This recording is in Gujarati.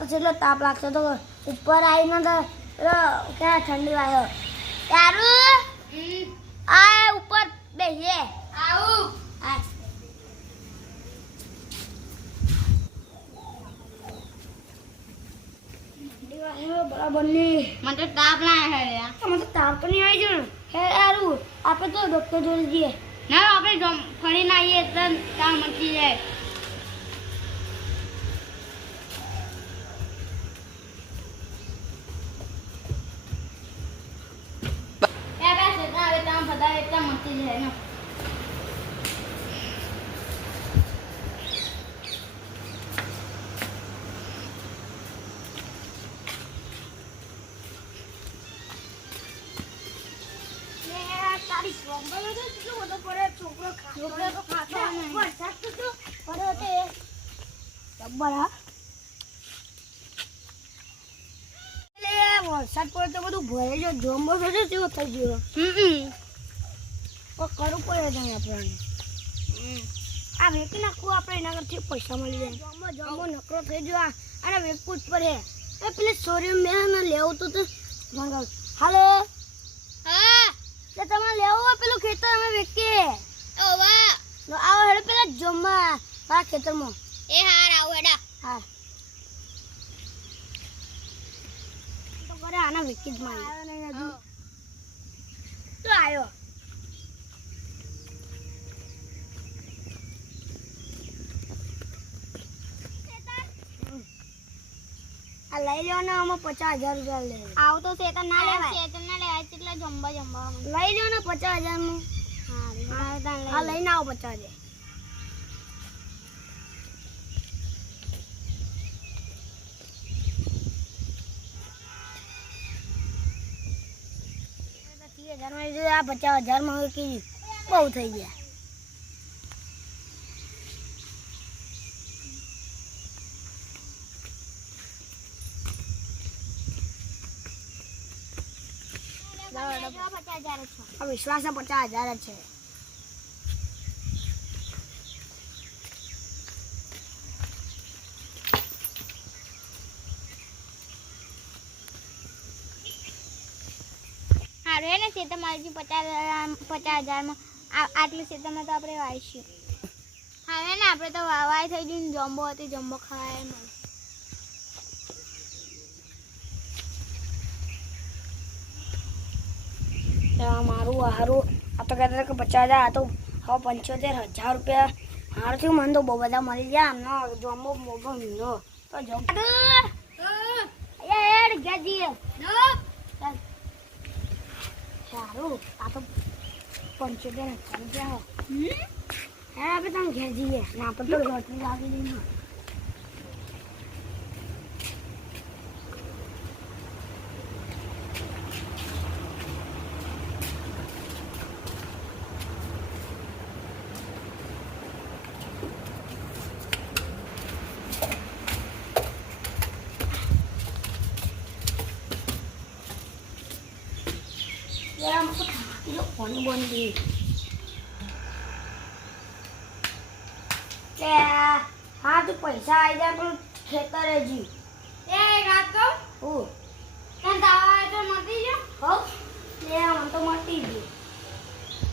તો છેલ્લો તાપ લાગતો તો ઉપર આવીને તો ક્યાં ઠંડી વાયો યારું આ ઉપર બેહીએ આવું આ ઠંડી વાયો બરાબર ની મને તો તાપ ના આવે યાર મને તો તાપ તો નહીં આવી જાય હે યારું આપણે તો ડોક્ટર જોડે જઈએ ના આપણે ફરી ના આવીએ તો તાપ મચી જાય એટલા મસ્તી છે ને તારી સોંબલ તો કેટલો બધો પડે છોકરો તો ખાતો વરસાદ તો પડ્યો તે જબ્બર હા વરસાદ પડે તો બધું ભરે જો જોમ્બો થશે કેવો થઈ ગયો કરવું પડે છે આપણને આ વેચી નાખવું આપણે એના કરતી પૈસા મળી જાય જમો નકરો થઈ ગયો અને વેચવું જ પડે એ પેલી સોરી મેં લેવું તો મંગાવ હાલો હા તો તમારે લેવું હોય પેલું ખેતર અમે વેચીએ આવો હેડો પેલા જમવા મારા ખેતરમાં એ હાર આવો હેડા હા તો કરે આના વેચી જ મારી તો આવ્યો આ લઈ લો ને આમાં 50,000 રૂપિયા લે આવ તો શેતન ના લેવાય એટલે જંબા લઈ લો ને 50,000 નું હા લઈને આવો 50,000 આ 50,000 માં બહુ થઈ ગયા વિશ્વાસ 50,000 છે હારે ને છે તમારી 50,000 માં આટલી ક્ષેત્રમાં તો આપણે વાવીશું હારે ને આપણે તો વાવાય થઈ ગયું જમ્બો હતી જમ્બો ખાવાય મળે મારું હારું આ તો કહેતા કે 50,000 આ તો હવે 75,000 રૂપિયા હારું થયું મને તો બહુ બધા મળી ગયા આમનો જમ્બો મોગો મીનો તો સારું આ તો 75,000 રૂપિયા હે આપણે તમે ઘેર જઈએ ને આપણે તો રોટલી લાગી દઈએ પાણી બંધ હા તું પૈસા આવી જાય પણ ખેતરે જી એ રાત કહું હું ત્યાં દાવા તો મટી ગયો હો લે આમ તો મટી ગયું